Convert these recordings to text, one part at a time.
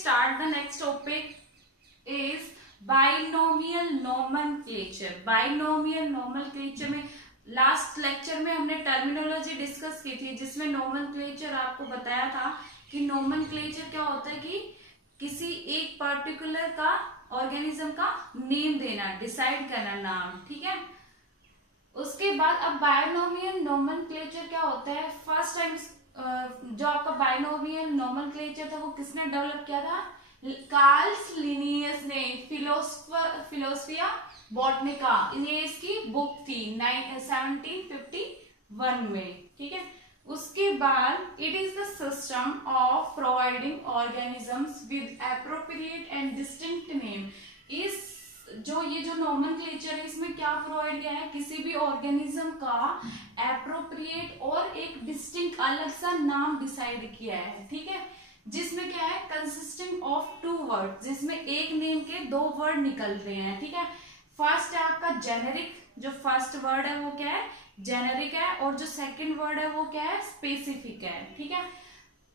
start the next topic is binomial nomenclature. Binomial nomenclature में last lecture में हमने terminology discuss की थी, जिसमें नोमेनक्लेचर आपको बताया था कि नोमेनक्लेचर क्या होता है कि किसी एक पर्टिकुलर का ऑर्गेनिज्म का नेम देना, डिसाइड करना नाम, ठीक है। उसके बाद अब बाइनोमियल नोमेनक्लेचर क्या होता है, फर्स्ट टाइम जो आपका बाइनोमियल नोमेनक्लेचर था वो किसने डेवलप किया था, कार्ल लिनियस ने, फिलोसफिया बॉटनिका, ये इसकी बुक थी 1751 में, ठीक है। उसके बाद it is the system of providing organisms with appropriate and distinct name. इस जो ये जो नोमेनक्लेचर है इसमें क्या प्रोवाइड किया है, किसी भी ऑर्गेनिज्म का एप्रोप्रिएट और एक डिस्टिंक्ट अलग सा नाम डिसाइड किया है, ठीक है। जिसमें क्या है, कंसिस्टिंग ऑफ 2 वर्ड, जिसमें एक नेम के 2 वर्ड निकल रहे हैं, ठीक है। फर्स्ट है आपका जेनेरिक, जो फर्स्ट वर्ड है वो क्या है, जेनेरिक है, और जो सेकंड वर्ड है वो क्या है, स्पेसिफिक है, ठीक है।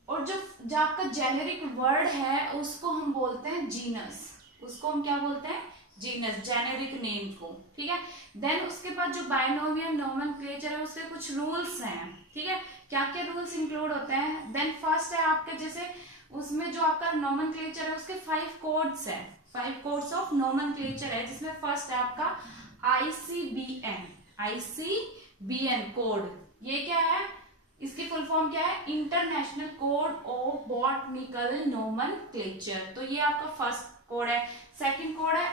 और जो आपका जेनेरिक वर्ड है उसको हम बोलते हैं जीनस, उसको हम क्या बोलते हैं, जीनस, जेनेरिक नेम को, ठीक है। देन उसके बाद जो बाइनोमियल नोमेनक्लेचर है उसके कुछ रूल्स हैं, ठीक है। क्या क्या रूल्स इंक्लूड होते हैं, देन फर्स्ट है आपके, जैसे उसमें जो आपका नोमेनक्लेचर है उसके 5 कोड्स है, 5 कोड्स ऑफ नोमेनक्लेचर है, जिसमें फर्स्ट है आपका ICBN कोड। ये क्या है, इसकी फुल फॉर्म क्या है, international code of botanical nomenclature. तो ये आपका फर्स्ट कोड है। सेकंड कोड है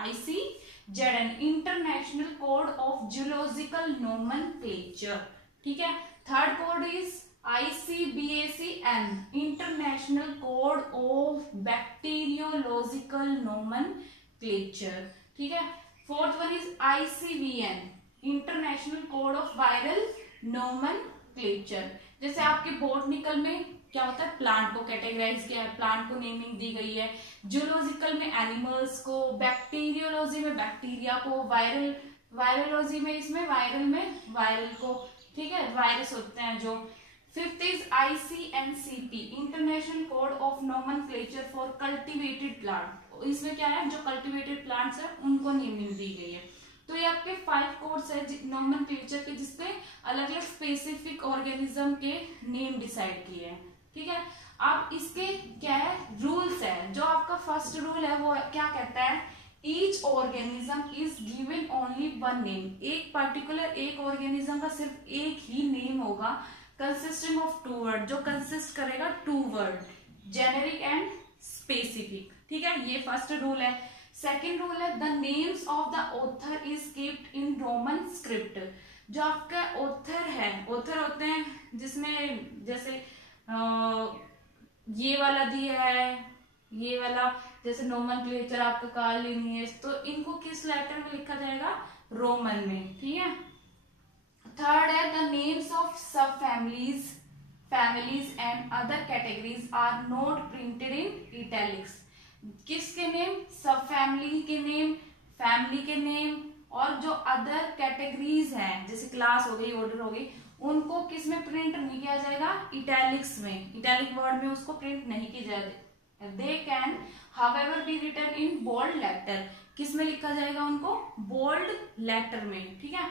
ICZN, international code of zoological nomenclature, ठीक है। Third code is ICBACN, international code of bacteriological nomenclature, ठीक है। Fourth one is ICVN, international code of viral nomenclature. जैसे आपके बॉटनिकल में क्या होता है, प्लांट को कैटेगराइज किया है, प्लांट को नेमिंग दी गई है, जूलॉजिकल में एनिमल्स को, बैक्टीरियोलॉजी में बैक्टीरिया को, वायरोलॉजी में इसमें वायरल को, ठीक है, वायरस होते हैं जो। Fifth is ICNCP, international code of nomenclature for cultivated plant. इसमें क्या है, जो कल्टिवेटेड प्लांट्स है उनको नेमिंग दी गई है। तो ये आपके 5 कोड्स है नोमेनक्लेचर के, जिसपे अलग अलग स्पेसिफिक ऑर्गेनिज्म के नेम डिसाइड किए हैं, ठीक है। अब इसके क्या है, रूल्स है। जो आपका फर्स्ट रूल है वो क्या कहता है, each organism is given only 1 name, एक पर्टिकुलर एक ऑर्गेनिज्म का सिर्फ एक ही नेम होगा, कंसिस्टिंग ऑफ 2 वर्ड, जो कंसिस्ट करेगा 2 वर्ड, जेनेरिक एंड स्पेसिफिक, ठीक है। ये फर्स्ट रूल है। सेकेंड रूल है, the names of the author is keeped in Roman script. जो आपका ऑथर है, ऑथर होते हैं जिसमें जैसे ये वाला दिया है, ये वाला, जैसे नोमेनक्लेचर आपका कार्ल लिनियस, तो इनको किस लेटर में लिखा जाएगा, रोमन में, ठीक है। थर्ड है, the names of sub families and other categories are not printed in italics. किसके नेम, सब फैमिली के नेम, फैमिली के नेम, और जो अदर कैटेगरीज हैं जैसे क्लास हो गई, ऑर्डर हो गई, उनको किस में प्रिंट नहीं किया जाएगा, इटैलिक्स में, इटैलिक वर्ड में उसको प्रिंट नहीं किया जाएगा। They can however be written in bold letter, किस में लिखा जाएगा उनको, बोल्ड लेटर में, ठीक है।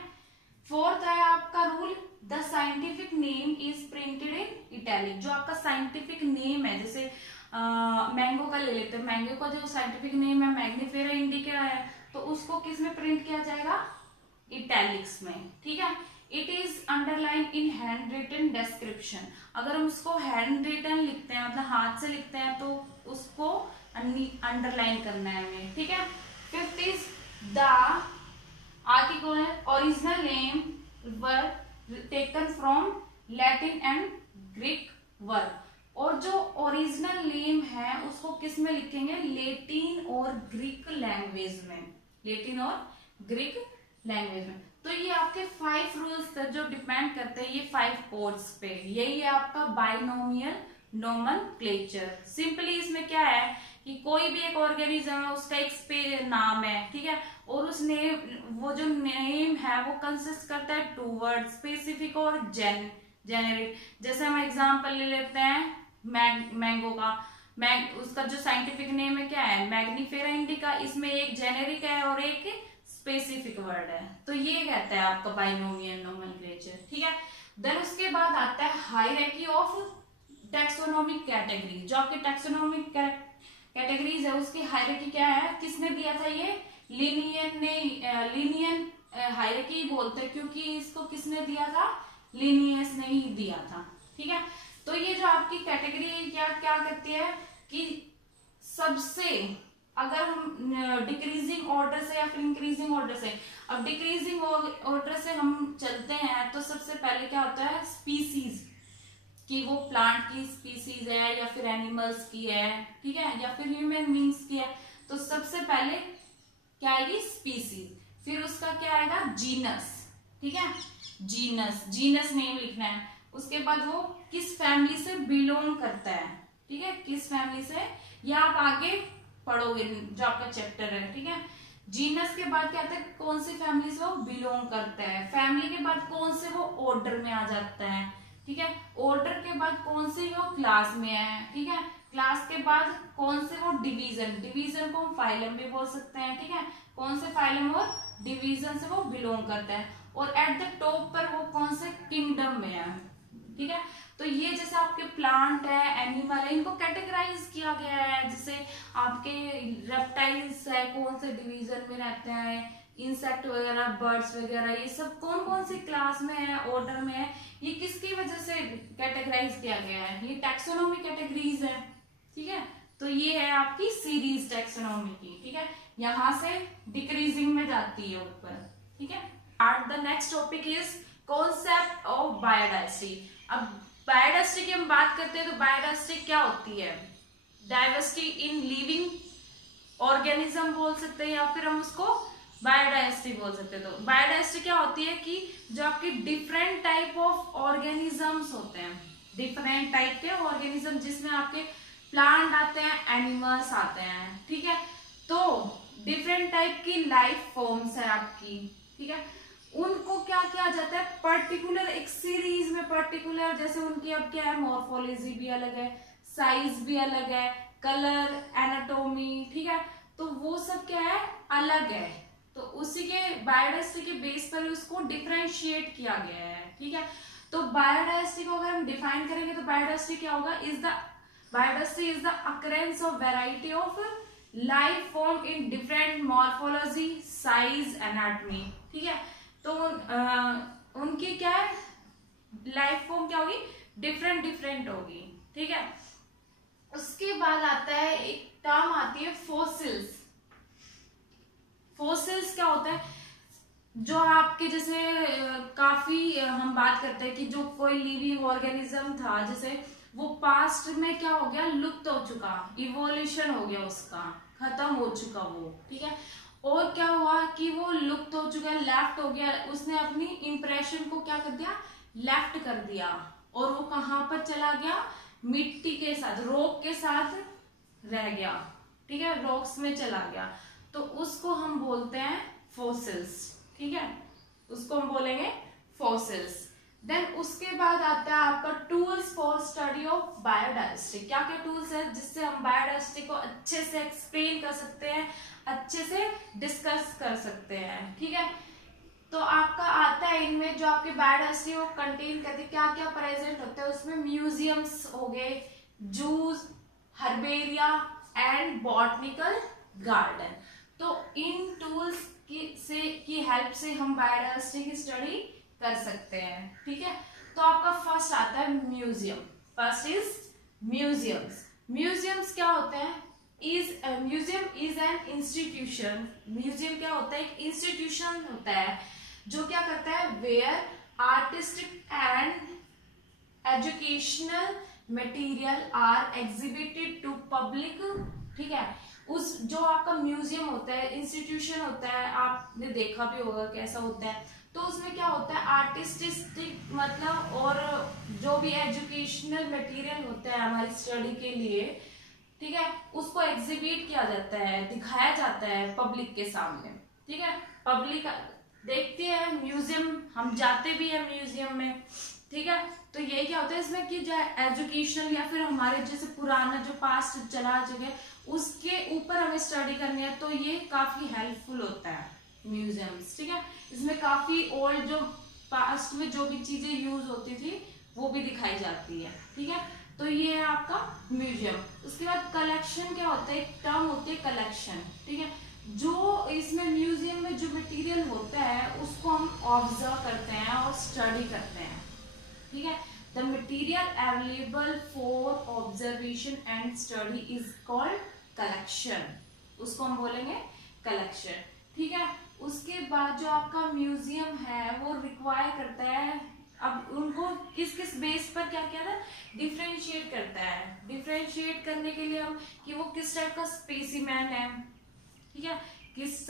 फोर्थ है आपका rule, the scientific name is printed in italic. जो आपका साइंटिफिक नेम है, जैसे मैंगो का ले लेते हैं, मैंगो का जो साइंटिफिक नेम है मैग्निफेरा इंडिका है, तो उसको किस में प्रिंट किया जाएगा, इटैलिक्स में, ठीक है। It is underline in hand written description. अगर हम उसको हैंड रिटन लिखते हैं, मतलब हाथ से लिखते हैं, तो उसको अंडरलाइन करना है हमें, ठीक है। Fifth is the article original name were taken from Latin and Greek word. और जो ओरिजिनल नेम है उसको किस में लिखेंगे, लेटिन और ग्रीक लैंग्वेज में, लेटिन और ग्रीक लैंग्वेज में। तो ये आपके 5 रूल्स थे जो डिपेंड करते हैं ये 5 कोड्स पे। यही है आपका बाइनोमियल नोमेनक्लेचर। सिंपली इसमें क्या है कि कोई भी एक ऑर्गेनिज्म है, उसका एक नाम है, ठीक है, और उस नेम, वो जो नेम है वो कंसिस्ट करता है 2 वर्ड, स्पेसिफिक और जेनेरिक। जैसे हम एग्जांपल ले लेते हैं मैंगो का, उसका जो साइंटिफिक नेम है क्या है, मैग्नीफेरा इंडिका। इसमें एक जेनेरिक है और एक स्पेसिफिक वर्ड है, तो ये कहता है आपका बाइनोमियल नोमेनक्लेचर, ठीक है। देन उसके बाद आता है हायरार्की ऑफ टैक्सोनॉमिक कैटेगरी। जो आपके टैक्सोनॉमिक कैटेगरीज है उसकी हायरार्की क्या है, किसने दिया था ये, लिनियन ने। लिनियन हायरार्की बोलते हैं क्योंकि इसको किसने दिया था, लिनियस ने ही दिया था, ठीक है। तो ये जो आपकी कैटेगरी क्या क्या करती है कि सबसे, अगर हम डिक्रीजिंग ऑर्डर से या फिर इंक्रीजिंग ऑर्डर से, अब डिक्रीजिंग ऑर्डर से हम चलते हैं तो सबसे पहले क्या होता है, स्पीसीज, कि वो प्लांट की स्पीसीज है या फिर एनिमल्स की है, ठीक है, या फिर ह्यूमन बींग्स की है। तो सबसे पहले क्या आएगी, स्पीसीज, फिर उसका क्या आएगा, जीनस, ठीक है, जीनस नेम लिखना है। उसके बाद वो किस फैमिली से बिलोंग करता है, ठीक है, किस फैमिली से, या आप आगे पढ़ोगे जो आपका चैप्टर है, ठीक है। जीनस के बाद क्या आता है, कौन सी फैमिली से वो बिलोंग करता है, फैमिली के बाद कौन से वो ऑर्डर में आ जाता है, ठीक है, ऑर्डर के बाद कौन से वो क्लास में है, ठीक है, क्लास के बाद कौन से वो डिवीजन को हम फाइलम भी बोल सकते हैं, ठीक है, कौन से फाइलम और डिवीजन से वो बिलोंग करता है, और एट द टॉप पर वो कौन से किंगडम में है, ठीक है। तो ये जैसे आपके प्लांट है, एनिमल है, इनको कैटेगराइज किया गया है। जैसे आपके रेप्टाइल्स है, कौन से डिवीजन में रहते हैं, इंसेक्ट वगैरह, बर्ड्स वगैरह, ये सब कौन कौन सी क्लास में है, ऑर्डर में है, ये किसकी वजह से कैटेगराइज किया गया है, ये टैक्सोनॉमी कैटेगरीज है, ठीक है। तो ये है आपकी सीरीज टैक्सोनॉमी की, ठीक है, यहां से डिक्रीजिंग में जाती है ऊपर, ठीक है। The next topic is concept of biodiversity. अब बायोडाइवर्सिटी की हम बात करते हैं तो बायोडाइवर्सिटी क्या होती है, डाइवर्सिटी इन लिविंग ऑर्गेनिज्म बोल सकते हैं, या फिर हम उसको बायोडाइवर्सिटी बोल सकते हैं। तो बायोडाइवर्सिटी क्या होती है कि जो आपके डिफरेंट टाइप ऑफ ऑर्गेनिजम्स होते हैं, डिफरेंट टाइप के ऑर्गेनिज्म, जिसमें आपके प्लांट आते हैं, एनिमल्स आते हैं, ठीक है। तो डिफरेंट टाइप की लाइफ फॉर्म्स है आपकी, ठीक है, उनको क्या किया जाता है, पर्टिकुलर एक सीरीज में, पर्टिकुलर, जैसे उनकी अब क्या है, मॉर्फोलॉजी भी अलग है, साइज भी अलग है, कलर, एनाटोमी, ठीक है, तो वो सब क्या है, अलग है। तो उसी के बायोडाइवर्सिटी के बेस पर उसको डिफरेंशिएट किया गया है, ठीक है। तो बायोडाइवर्सिटी को अगर हम डिफाइन करेंगे तो बायोडाइवर्सिटी क्या होगा, biodiversity is the occurrence of variety of life form in different morphology, size, anatomy, ठीक है। तो उनकी क्या है, लाइफ फॉर्म क्या होगी, डिफरेंट होगी, ठीक है। उसके बाद आता है एक टर्म आती है फॉसिल्स। फॉसिल्स क्या होता है, जो आपके जैसे काफी हम बात करते हैं कि जो कोई लिविंग ऑर्गेनिज्म था, जैसे वो पास्ट में क्या हो गया, लुप्त हो चुका, इवोल्यूशन हो गया, उसका खत्म हो चुका वो, ठीक है। और क्या हुआ कि वो लुप्त हो चुका है, लेफ्ट हो गया, उसने अपनी इंप्रेशन को क्या कर दिया, लेफ्ट कर दिया, और वो कहां पर चला गया, मिट्टी के साथ, रॉक के साथ रह गया, ठीक है, रॉक्स में चला गया, तो उसको हम बोलते हैं फॉसिल्स, ठीक है, उसको हम बोलेंगे फॉसिल्स। देन उसके बाद आता है आपका tools for study of biodiversity. क्या क्या टूल्स है जिससे हम बायोडाइवर्सिटी को अच्छे से एक्सप्लेन कर सकते हैं, अच्छे से डिस्कस कर सकते हैं, ठीक है। तो आपका आता है इनमें जो आपके बायोडाइवर्सिटी को कंटेन करते क्या क्या प्रेजेंट होता है, उसमें म्यूजियम्स हो गए, जूज, हर्बेरिया एंड बॉटनिकल गार्डन। तो इन टूल्स की हेल्प से हम बायोडाइवर्सिटी की स्टडी कर सकते हैं, ठीक है। तो आपका फर्स्ट आता है museum. First is museums. Museums क्या होते हैं, museum is an institution. Museum क्या होता है, एक इंस्टीट्यूशन होता है जो क्या करता है, where artistic and educational material are exhibited to public, ठीक है। उस जो आपका म्यूजियम होता है, इंस्टीट्यूशन होता है, आपने देखा भी होगा कैसा होता है, तो उसमें क्या होता है, आर्टिस्टिक मतलब, और जो भी एजुकेशनल मटेरियल होता है हमारी स्टडी के लिए, ठीक है, उसको एग्जिबिट किया जाता है, दिखाया जाता है पब्लिक के सामने, ठीक है। पब्लिक देखती है म्यूजियम, हम जाते भी है म्यूजियम में, ठीक है। तो ये क्या होता है इसमें कि जो एजुकेशनल या फिर हमारे जैसे पुराना जो पास्ट चला जगह उसके ऊपर हमें स्टडी करनी है, तो ये काफी हेल्पफुल होता है म्यूजियम्स। ठीक है, इसमें काफी ओल्ड जो पास्ट में जो भी चीजें यूज होती थी वो भी दिखाई जाती है। ठीक है, तो ये है आपका म्यूजियम। उसके बाद कलेक्शन क्या होता है, एक टर्म होती है कलेक्शन। ठीक है, जो इसमें म्यूजियम में जो मटेरियल होता है उसको हम ऑब्जर्व करते हैं और स्टडी करते हैं। ठीक है, the material available for observation and study is called collection, उसको हम बोलेंगे कलेक्शन। ठीक है, उसके बाद जो आपका म्यूजियम है वो रिक्वायर करता है, अब उनको किस किस बेस पर क्या क्या था डिफरेंशिएट करता है। डिफरेंशिएट करने के लिए हम कि वो किस टाइप का स्पेसिमेन है, ठीक है, किस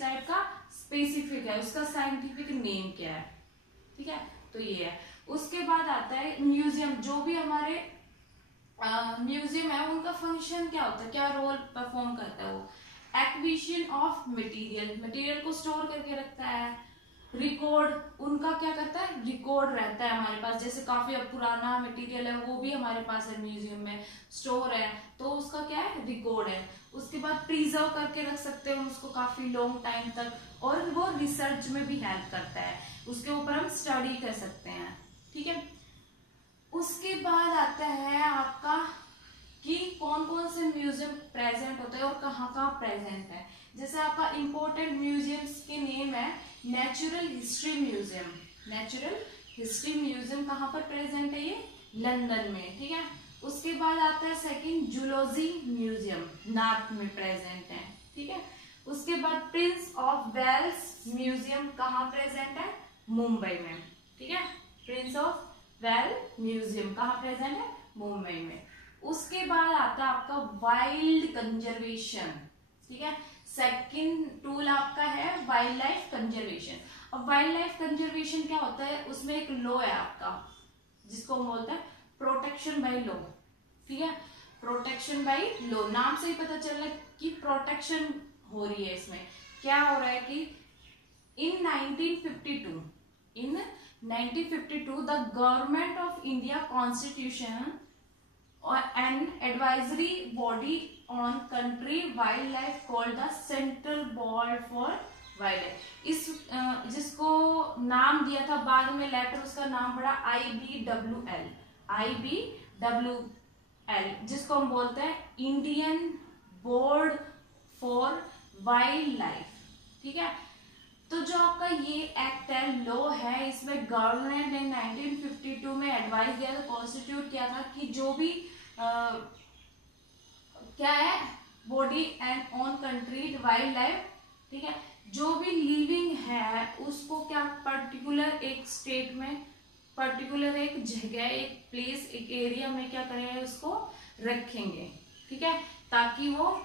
टाइप का स्पेसिफिक है, उसका साइंटिफिक नेम क्या है। ठीक है, तो ये है। उसके बाद आता है म्यूजियम। जो भी हमारे म्यूजियम है उनका फंक्शन क्या होता है, क्या रोल परफॉर्म करता है वो, एक्विजिशन ऑफ मटेरियल, मटेरियल को स्टोर करके रखता है। रिकॉर्ड, उनका क्या करता है, रिकॉर्ड रहता है हमारे पास, जैसे काफी पुराना मटेरियल है वो भी हमारे पास है म्यूजियम में स्टोर है, तो उसका क्या है, रिकॉर्ड है। उसके बाद प्रिजर्व करके रख सकते हैं उसको काफी लॉन्ग टाइम तक, और वो रिसर्च में भी हेल्प करता है, उसके ऊपर हम स्टडी कर सकते हैं। ठीक है, उसके बाद आता है आपका कि कौन कौन से म्यूजियम प्रेजेंट होते हैं और कहाँ कहाँ प्रेजेंट है। जैसे आपका इंपॉर्टेंट म्यूजियम्स के नेम है natural history museum. Natural history museum कहाँ पर प्रेजेंट है, ये लंदन में। ठीक है, उसके बाद आता है सेकंड जूलॉजी म्यूजियम, नॉर्थ में प्रेजेंट है। ठीक है, उसके बाद प्रिंस ऑफ वेल्स म्यूजियम कहाँ प्रेजेंट है, मुंबई में। ठीक है, प्रिंस ऑफ वेल्स म्यूजियम कहाँ प्रेजेंट है, मुंबई में। उसके बाद आता है आपका वाइल्ड कंजर्वेशन। ठीक है, सेकंड टूल आपका है वाइल्ड लाइफ कंजर्वेशन। अब वाइल्ड लाइफ कंजर्वेशन क्या होता है, उसमें एक लॉ है आपका जिसको हम बोलते हैं प्रोटेक्शन बाय लॉ। ठीक है, प्रोटेक्शन बाय लॉ, नाम से ही पता चल रहा है कि प्रोटेक्शन हो रही है। इसमें क्या हो रहा है कि इन 1952 the government of India constitution an advisory body on country wildlife called the Central Board for Wildlife, इस जिसको नाम दिया था बाद में लेटर उसका नाम पड़ा IBWL, जिसको हम बोलते हैं Indian board for wild life. ठीक है, तो जो आपका ये एक्ट है, लॉ है, इसमें गवर्नमेंट ने 1952 में एडवाइस दिया था, कॉन्स्टिट्यूट किया था कि जो भी क्या है body and on country wild life, ठीक है, जो भी लिविंग है उसको क्या पर्टिकुलर एक स्टेट में, पर्टिकुलर एक जगह, एक प्लेस, एक एरिया में क्या करेंगे, उसको रखेंगे। ठीक है, ताकि वो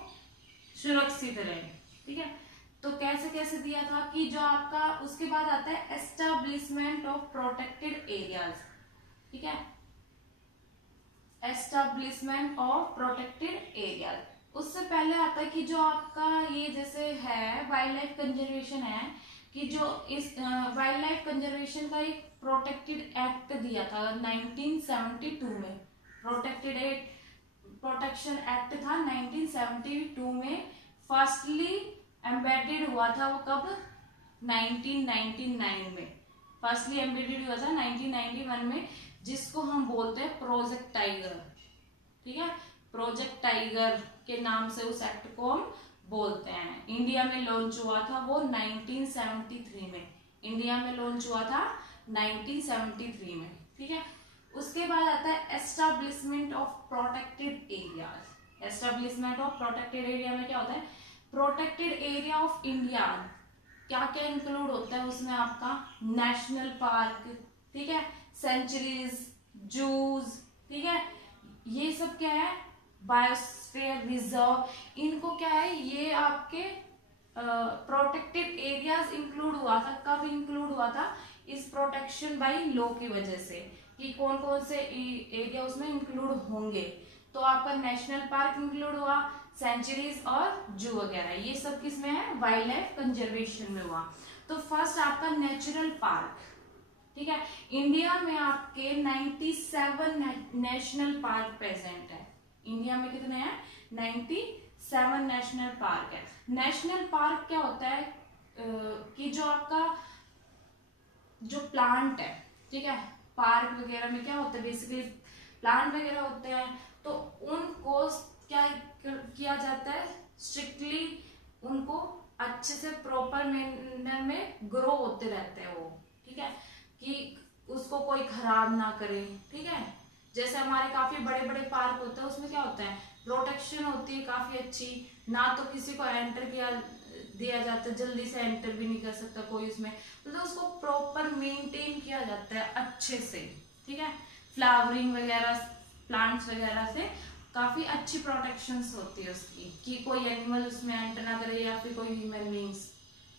सुरक्षित रहे। ठीक है, तो कैसे कैसे दिया था कि जो आपका उसके बाद आता है एस्टेब्लिशमेंट ऑफ प्रोटेक्टेड एरियाज। ठीक है, एस्टेब्लिशमेंट ऑफ प्रोटेक्टेड एरियाज। उससे पहले आता है कि जो आपका ये जैसे है वाइल्ड लाइफ कंजर्वेशन है, कि जो इस वाइल्ड लाइफ कंजर्वेशन का एक प्रोटेक्टेड एक्ट दिया था 1972 में, प्रोटेक्शन एक्ट था 1972 में, फर्स्टली एम्बेडेड हुआ था वो कब, 1999 में, फर्स्टली एम्बेडेड हुआ था 1991 में, जिसको हम बोलते हैं प्रोजेक्ट टाइगर। ठीक है, प्रोजेक्ट टाइगर के नाम से उस एक्ट को हम बोलते हैं। इंडिया में लॉन्च हुआ था वो 1973 में, इंडिया में लॉन्च हुआ था 1973 में। ठीक है, उसके बाद आता है establishment of protected areas. Establishment of protected area में क्या होता है, प्रोटेक्टेड एरिया ऑफ इंडिया क्या क्या इंक्लूड होता है उसमें आपका नेशनल पार्क, ठीक है, सेंचुरीज, जूज, ठीक है, ये सब क्या है बायोस्फीयर रिजर्व, इनको क्या है ये आपके प्रोटेक्टेड एरियाज इंक्लूड हुआ था। कब इंक्लूड हुआ था, इस प्रोटेक्शन बाय लॉ की वजह से, कि कौन कौन से एरिया उसमें इंक्लूड होंगे। तो आपका नेशनल पार्क इंक्लूड हुआ, सेंचुरीज और जू वगैरह, ये सब किसमें है, वाइल्ड लाइफ कंजर्वेशन में हुआ। तो फर्स्ट आपका नेचुरल पार्क, ठीक है। इंडिया में आपके 97 नेशनल पार्क प्रेजेंट है। इंडिया में कितने हैं? 97 नेशनल पार्क है। नेशनल पार्क क्या होता है कि जो आपका जो प्लांट है, ठीक है, पार्क वगैरह में क्या होता है, बेसिकली प्लांट वगैरह होते हैं, तो उनको क्या किया जाता है, स्ट्रिक्टली उनको अच्छे से प्रॉपर मैनर में ग्रो होते रहते हैं वो, ठीक है, कि उसको कोई खराब ना करे, ठीक है। जैसे हमारे काफी बड़े बड़े पार्क होते हैं, उसमें क्या होता है, प्रोटेक्शन होती है काफी अच्छी, ना तो किसी को एंटर किया दिया जाता है, जल्दी से एंटर भी नहीं कर सकता कोई उसमें, मतलब उसको प्रॉपर मेंटेन किया जाता है अच्छे से, ठीक है। फ्लावरिंग वगैरह, प्लांट्स वगैरह से काफी अच्छी प्रोटेक्शंस होती है उसकी, कि कोई एनिमल उसमें एंटर ना करे या फिर कोई ह्यूमन बींग्स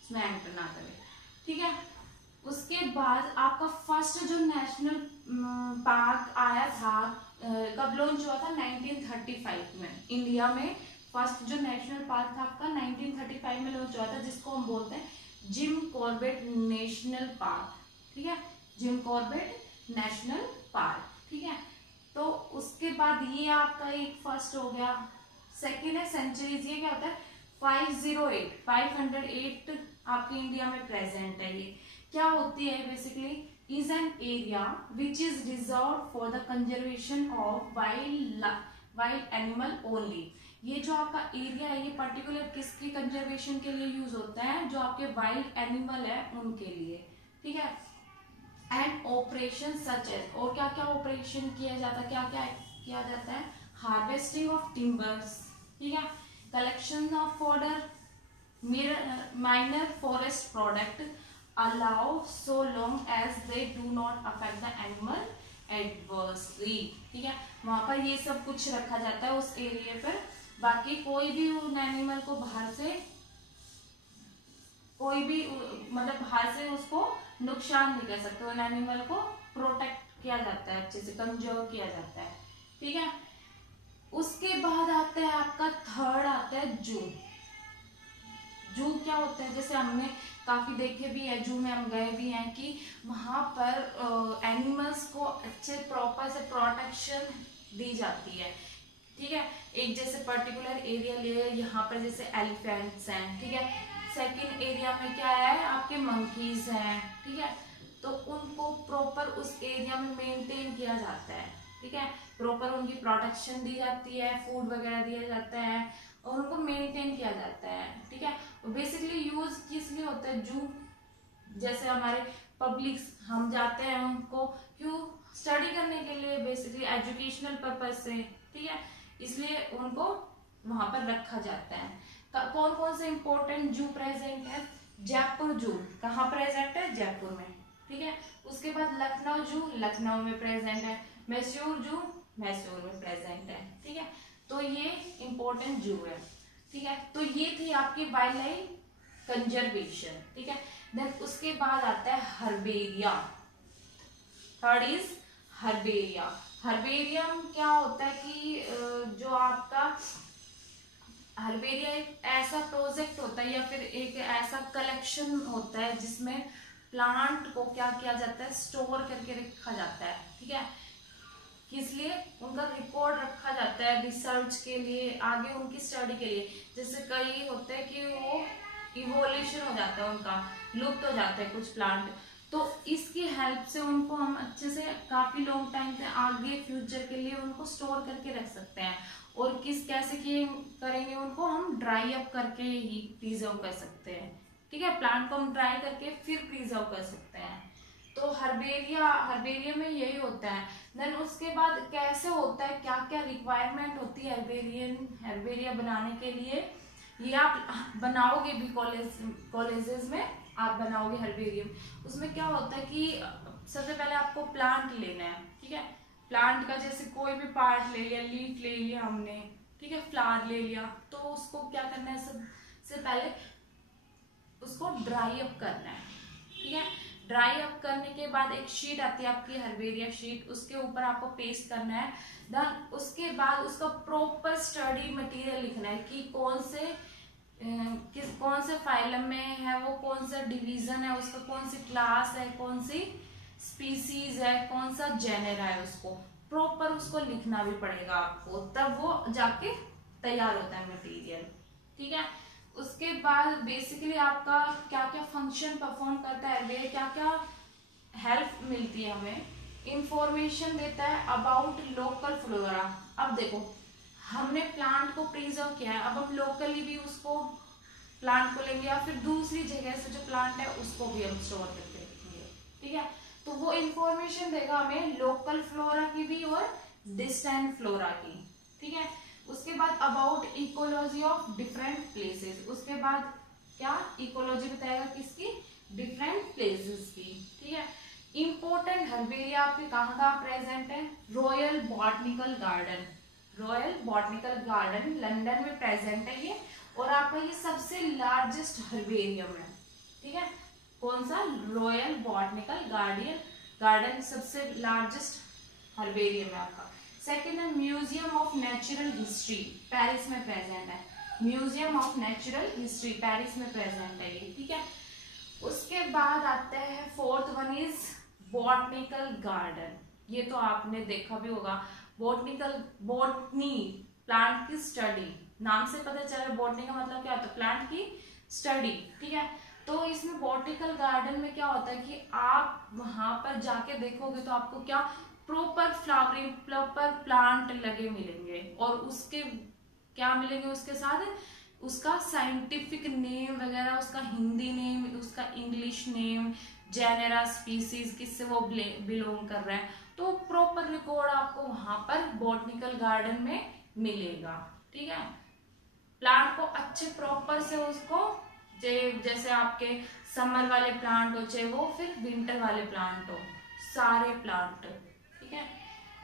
उसमें एंटर ना करे, ठीक है। उसके बाद आपका फर्स्ट जो नेशनल पार्क आया था, कब लॉन्च हुआ था, 1935 में। इंडिया में फर्स्ट जो नेशनल पार्क था आपका 1935 में लॉन्च हुआ था, जिसको हम बोलते हैं जिम कॉर्बेट नेशनल पार्क, ठीक है, जिम कॉर्बेट नेशनल पार्क, ठीक है। तो उसके बाद ये आपका एक फर्स्ट हो गया। सेकेंड है सेंचुरीज, ये क्या होता है, 508 आपके इंडिया में प्रेजेंट है। ये क्या होती है, basically is an area which is reserve for the conservation of wild animal only. ये जो आपका एरिया है, ये पर्टिकुलर किसके कंजर्वेशन के लिए यूज होता है, जो आपके वाइल्ड एनिमल है उनके लिए, ठीक है। एंड ऑपरेशन सच एज, और क्या क्या ऑपरेशन किया जाता है, क्या क्या किया जाता है, हार्वेस्टिंग ऑफ टिम्बर्स, ठीक है, collection of fodder, minor forest product allow so long as they do not affect the animal adversely, ठीक है। वहां पर ये सब कुछ रखा जाता है उस एरिया पर, बाकी कोई भी उन एनिमल को बाहर से, कोई भी मतलब बाहर से उसको नुकसान नहीं कर सकते, उन एनिमल को प्रोटेक्ट किया जाता है, अच्छे से कंजर्व किया जाता है, ठीक है। उसके बाद आता है आपका थर्ड आता है जू। जू क्या होता है, जैसे हमने काफी देखे भी है, जू में हम गए भी हैं, कि वहां पर एनिमल्स को अच्छे प्रॉपर से प्रोटेक्शन दी जाती है, ठीक है। एक जैसे पर्टिकुलर एरिया लिए, यहाँ पर जैसे एलिफेंट्स हैं, ठीक है। सेकंड एरिया में क्या है, आपके मंकीज हैं, ठीक है। तो उनको प्रॉपर उस एरिया में मेंटेन किया जाता है, ठीक है, प्रॉपर उनकी प्रोटेक्शन दी जाती है, फूड वगैरह दिया जाता है और उनको मेंटेन किया जाता है, ठीक है। बेसिकली यूज किस लिए होता है जू, जैसे हमारे पब्लिक हम जाते हैं उनको क्यों, स्टडी करने के लिए, बेसिकली एजुकेशनल पर्पज से, ठीक है, इसलिए उनको वहां पर रखा जाता है। कौन कौन से इंपॉर्टेंट जू प्रेजेंट है, जयपुर जू, कहाँ प्रेजेंट है, जयपुर में, ठीक है। उसके बाद लखनऊ जू, लखनऊ में प्रेजेंट है। मैसूर जू, मैसूर में प्रेजेंट है, ठीक है। तो ये इंपॉर्टेंट जू है, ठीक है। तो ये थी आपकी वाइल्ड लाइफ कंजर्वेशन, ठीक है। देन उसके बाद आता है herbaria. Third is herbaria. Herbarium क्या होता है कि जो आपका हर्बेरिया एक ऐसा प्रोजेक्ट होता है या फिर एक ऐसा कलेक्शन होता है जिसमें प्लांट को क्या किया जाता है, स्टोर करके रखा जाता है, ठीक है। किस लिए, उनका रिकॉर्ड रखा जाता है रिसर्च के लिए, आगे उनकी स्टडी के लिए। जैसे कई होते हैं कि वो इवोल्यूशन हो जाता है, उनका लुप्त हो जाता है कुछ प्लांट, तो इसकी हेल्प से उनको हम अच्छे से काफी लॉन्ग टाइम से आगे फ्यूचर के लिए उनको स्टोर करके रख सकते हैं। और किस कैसे किए करेंगे, उनको हम ड्राई अप करके ही प्रिजर्व कर सकते हैं, ठीक है। प्लांट को हम ड्राई करके फिर प्रिजर्व कर सकते हैं। तो हर्बेरिया में यही होता है। देन उसके बाद कैसे होता है, क्या क्या रिक्वायरमेंट होती है हर्बेरिया बनाने के लिए, ये आप बनाओगे भी कॉलेजेस में आप बनाओगे हर्बेरियम। उसमें क्या होता है कि सबसे पहले आपको प्लांट लेना है, ठीक है। प्लांट का जैसे कोई भी पार्ट ले लिया, लीफ ले लिया हमने, ठीक है, फ्लावर ले लिया, तो उसको क्या करना है, सबसे पहले उसको ड्राई अप करना है, ठीक है। ड्राई अप करने के बाद एक शीट आती है आपकी हर्बेरिया शीट, उसके ऊपर आपको पेस्ट करना है। देन उसके बाद उसका प्रॉपर स्टडी मटेरियल लिखना है कि कौन से फाइलम में है वो, कौन सा डिवीजन है उसका, कौन सी क्लास है, कौन सी स्पीसीज है, कौन सा जेनर है, उसको प्रॉपर उसको लिखना भी पड़ेगा आपको, तब वो जाके तैयार होता है मटेरियल। ठीक है, उसके बाद बेसिकली आपका क्या क्या फंक्शन परफॉर्म करता है, वे क्या क्या हेल्प मिलती है हमें, इंफॉर्मेशन देता है अबाउट लोकल फ्लोरा। अब देखो हमने प्लांट को प्रिजर्व किया है, अब हम लोकली भी उसको प्लांट को लेंगे या फिर दूसरी जगह से जो प्लांट है उसको भी हम स्टोर करके रखेंगे। ठीक है, तो वो इंफॉर्मेशन देगा हमें लोकल फ्लोरा की भी और डिस्टेंट फ्लोरा की। ठीक है, उसके बाद about ecology of different places, उसके बाद क्या इकोलॉजी बताएगा किसकी, डिफरेंट प्लेसेस की। ठीक है, इंपॉर्टेंट हर्बेरिया आपके कहाँ कहाँ प्रेजेंट है, royal botanical garden, royal botanical garden London में प्रेजेंट है ये, और आपका ये सबसे लार्जेस्ट हर्बेरियम है। ठीक है, कौन सा, रॉयल बॉटनिकल गार्डन सबसे लार्जेस्ट हर्बेरियम है आपका। सेकेंड है museum of natural history, Paris में प्रेजेंट है, museum of natural history Paris में प्रेजेंट है ये। ठीक है, उसके बाद आता है fourth one is botanical garden, ये तो आपने देखा भी होगा, बॉटनी प्लांट की स्टडी, नाम से पता चल रहा है बॉटनी का मतलब क्या होता है, प्लांट की स्टडी। ठीक है, तो इसमें बॉटनिकल गार्डन में क्या होता है कि आप वहां पर जाके देखोगे तो आपको क्या प्रॉपर फ्लावरिंग, प्रॉपर प्लांट लगे मिलेंगे, और उसके क्या मिलेंगे उसके साथ, उसका साइंटिफिक नेम वगैरह, उसका हिंदी नेम, उसका इंग्लिश नेम, जेनेरा, स्पीसीज, किससे वो बिलोंग कर रहा है, तो प्रॉपर रिकॉर्ड आपको वहां पर बॉटनिकल गार्डन में मिलेगा। ठीक है, प्लांट को अच्छे प्रॉपर से उसको जैसे आपके समर वाले प्लांट हो चाहे वो फिर विंटर वाले प्लांट हो, सारे प्लांट। ठीक है,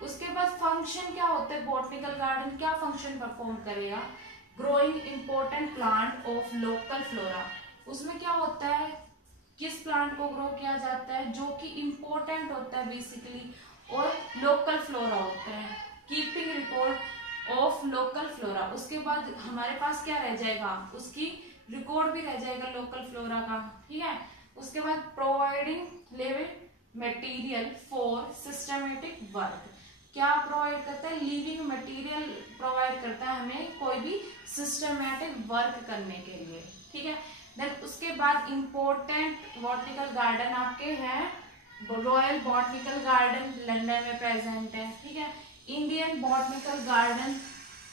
उसके बाद फंक्शन क्या होता है, बॉटनिकल गार्डन क्या फंक्शन परफॉर्म करेगा, growing important plant of local flora, उसमें क्या होता है, किस प्लांट को ग्रो किया जाता है जो कि इंपॉर्टेंट होता है बेसिकली, और लोकल फ्लोरा होता है, keeping record of local flora. उसके बाद हमारे पास क्या रह जाएगा, उसकी रिकॉर्ड भी रह जाएगा लोकल फ्लोरा का। ठीक है, उसके बाद providing living material for systematic work, क्या प्रोवाइड करता है, लिविंग मटेरियल प्रोवाइड करता है हमें कोई भी सिस्टमेटिक वर्क करने के लिए। ठीक है, देन उसके बाद इंपॉर्टेंट बॉटनिकल गार्डन आपके हैं, रॉयल बॉटनिकल गार्डन लंदन में प्रेजेंट है। ठीक है, इंडियन बॉटनिकल गार्डन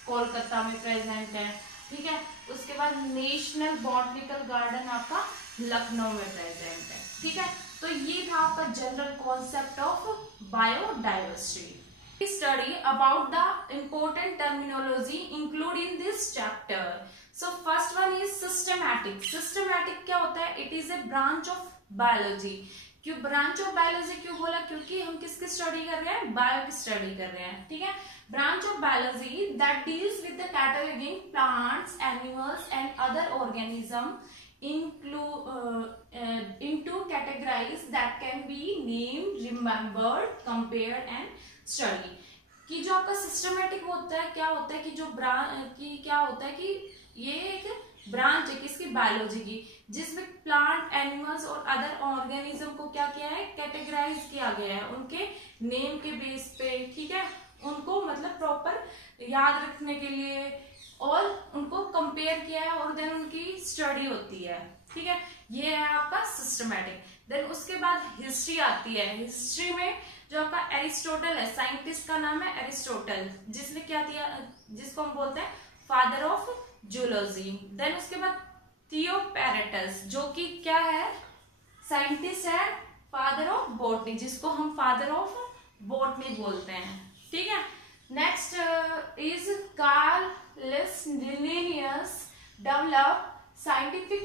कोलकाता में प्रेजेंट है। ठीक है, उसके बाद नेशनल बॉटनिकल गार्डन आपका लखनऊ में प्रेजेंट है। ठीक है, तो ये था आपका general concept of biodiversity. Study about the important terminology include in this chapter. So first one is systematic. Systematic क्या होता है, it is a branch of biology. क्यों ब्रांच ऑफ बायोलॉजी क्यों बोला, क्योंकि हम किसकी स्टडी कर रहे हैं, बायो की स्टडी कर रहे हैं। ठीक है, branch of biology that deals with the cataloguing plants, animals and other organism into categories that can be named, remembered, compared and study. कि जो आपका सिस्टमेटिक होता है, क्या होता है कि जो क्या होता है कि ये एक ब्रांच है किसकी, बायोलॉजी की, जिसमें प्लांट, एनिमल्स और अदर ऑर्गेनिज्म को क्या किया है, कैटेगराइज किया गया है उनके नेम के बेस पे। ठीक है, उनको मतलब प्रॉपर याद रखने के लिए, और उनको कंपेयर किया है, और देन उनकी स्टडी होती है। ठीक है, ये है आपका सिस्टमेटिक। देन उसके बाद हिस्ट्री आती है। हिस्ट्री में जो आपका एरिस्टोटल है, साइंटिस्ट का नाम है एरिस्टोटल, जिसने क्या दिया, जिसको हम बोलते हैं फादर ऑफ जूलॉजी। देन उसके बाद थियोपेरेटस, जो कि क्या है, साइंटिस्ट है, फादर ऑफ बॉटनी, जिसको हम फादर ऑफ बॉटनी बोलते हैं। ठीक है, next is Karl Linnaeus develop scientific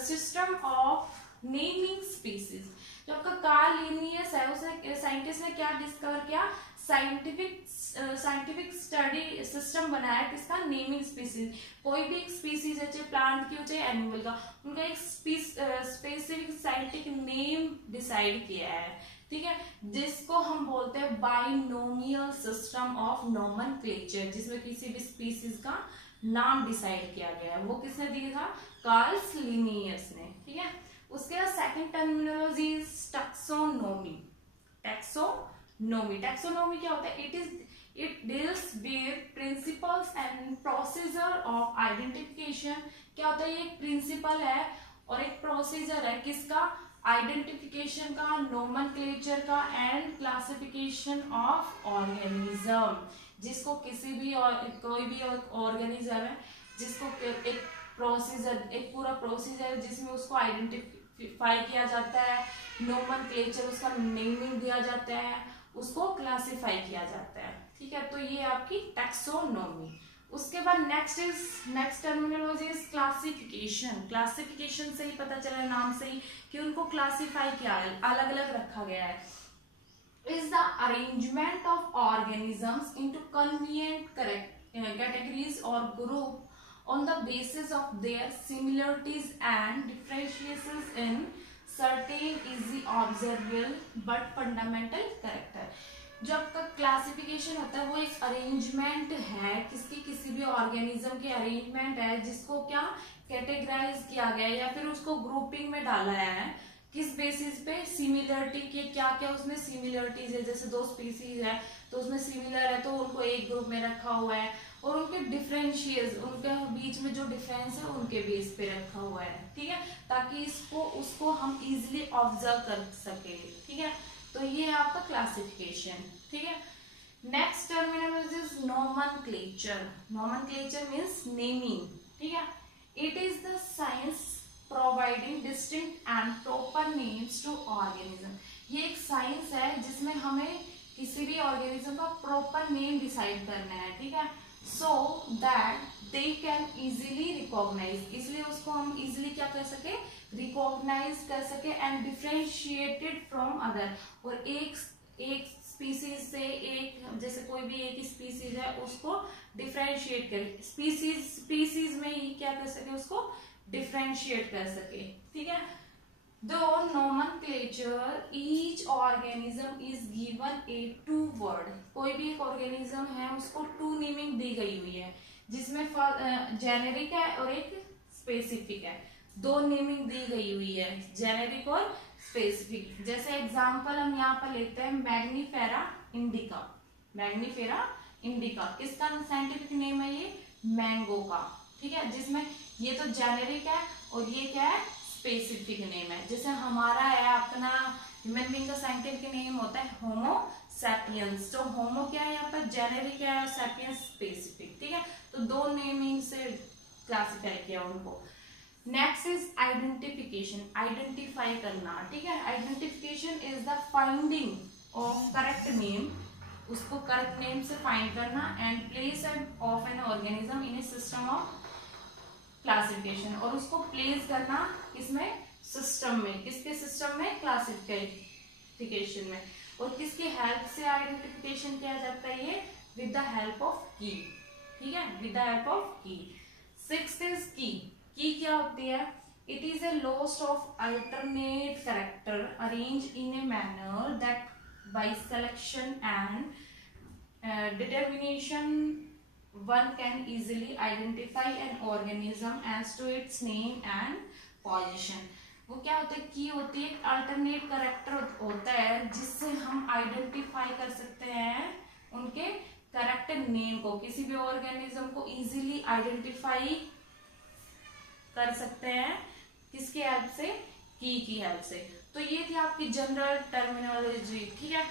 system of naming species. जो आपका कार्ल लिनियस है, उसने साइंटिस्ट ने क्या डिस्कवर किया, साइंटिफिक स्टडी सिस्टम बनाया किसका, नेमिंग स्पीसीज। कोई भी एक स्पीसीज है, चाहे प्लांट की हो चाहे एनिमल का, उनका एक स्पेसिफिक साइंटिफिक नेम डिसाइड किया है। ठीक है, जिसको हम बोलते हैं बाइनोमियल सिस्टम ऑफ नोमेनक्लेचर, जिसमें किसी भी स्पीसीज का नाम डिसाइड किया गया है। वो किसने दिया था, कार्ल लिनियस ने। ठीक है, उसके बाद second terminology taxonomy. Taxonomy. Taxonomy क्या होता है? It deals with principles and procedure of identification. क्या होता है? ये एक प्रिंसिपल है और एक प्रोसीजर है किसका? आइडेंटिफिकेशन का, नोमेनक्लेचर का एंड क्लासिफिकेशन ऑफ ऑर्गेनिज्म। जिसको किसी भी कोई भी ऑर्गेनिज्म है जिसको एक प्रोसीजर, एक पूरा प्रोसीजर जिसमें उसको आइडेंटिफाई किया जाता है, नोमेनक्लेचर उसका नेमिंग दिया जाता है, उसको क्लासिफाई किया जाता है। ठीक है, तो ये आपकी टैक्सोनॉमी। उसके बाद next terminology is classification. Classification से ही पता चला नाम से ही कि उनको क्लासिफाई किया है, अलग अलग रखा गया है। Is the arrangement of organisms into convenient categories और group on the basis of their similarities and differentiations in certain easy observable but fundamental character. जो आपका क्लासिफिकेशन होता है वो एक अरेंजमेंट है, किसी भी ऑर्गेनिज्म के अरेंजमेंट है जिसको क्या कैटेगराइज किया गया है या फिर उसको ग्रुपिंग में डाला है। किस बेसिस पे? सिमिलरिटी के, क्या क्या उसमें सिमिलरिटीज है। जैसे दो स्पीसीज है तो उसमें सिमिलर है तो उनको एक ग्रुप में रखा हुआ है, और उनके डिफरेंशियस, उनके बीच में जो डिफरेंस है उनके बेस पे रखा हुआ है। ठीक है, ताकि उसको हम इजिली ऑब्जर्व कर सके। ठीक है, तो ये है आपका क्लासिफिकेशन। ठीक है, next terminology is nomenclature. Nomenclature means naming. ठीक है, it is the science providing distinct and proper names to organism. ये एक साइंस है जिसमें हमें किसी भी ऑर्गेनिज्म का प्रॉपर नेम डिसाइड करना है। ठीक है, so that they can easily recognize, इसलिए उसको हम इजीली क्या कर सके? रिकॉग्नाइज कर सके एंड डिफरेंशिएटेड फ्रॉम अदर। और एक स्पीसीज से, एक जैसे कोई भी एक स्पीसीज है उसको डिफरेंशिएट करे, स्पीसीज में ही क्या कर सके? उसको डिफरेंशिएट कर सके। ठीक है, दो nomenclature each organism is given a two word. कोई भी एक ऑर्गेनिज्म है उसको टू नेमिंग दी गई हुई है, जिसमें जेनेरिक है और एक स्पेसिफिक है। दो नेमिंग दी गई हुई है, जेनेरिक और स्पेसिफिक। जैसे एग्जांपल हम यहाँ पर लेते हैं मैग्नीफेरा इंडिका। मैग्नीफेरा इंडिका किसका साइंटिफिक नेम है? ये मैंगो का। ठीक है, जिसमें ये तो जेनेरिक है और ये क्या है? स्पेसिफिक नेम है। जैसे हमारा है अपना ह्यूमन बीइंग का साइंटिफिक नेम होता है होमो सैपियंस। तो होमो क्या है यहाँ पर? जेनेरिक है, और सैपियंस स्पेसिफिक। ठीक है, तो दो नेमिंग से क्लासिफाई किया उनको। Next is identification. आइडेंटिफाई करना। ठीक है, identification is the finding of correct name, उसको करेक्ट नेम से फाइंड करना, and place of an organism in A system of classification, और उसको प्लेस करना किसमें? सिस्टम में। किसके सिस्टम में? क्लासिफिकेशन में। और किसकी हेल्प से आइडेंटिफिकेशन किया जाता है? ये विद द हेल्प ऑफ की। ठीक है, विद द हेल्प ऑफ की। सिक्स्थ इज की। की क्या होती है? It is a list of alternate character arrange in a manner that bye selection and determination one can easily identify an organism as to its name and position। वो क्या होता है? की होती है, अल्टरनेट कैरेक्टर होता है जिससे हम आइडेंटिफाई कर सकते हैं उनके करेक्ट नेम को। किसी भी ऑर्गेनिज्म को इजीली आइडेंटिफाई कर सकते हैं किसके हेल्प से? की हेल्प से। तो ये थी आपकी जनरल टर्मिनोलॉजी। ठीक है,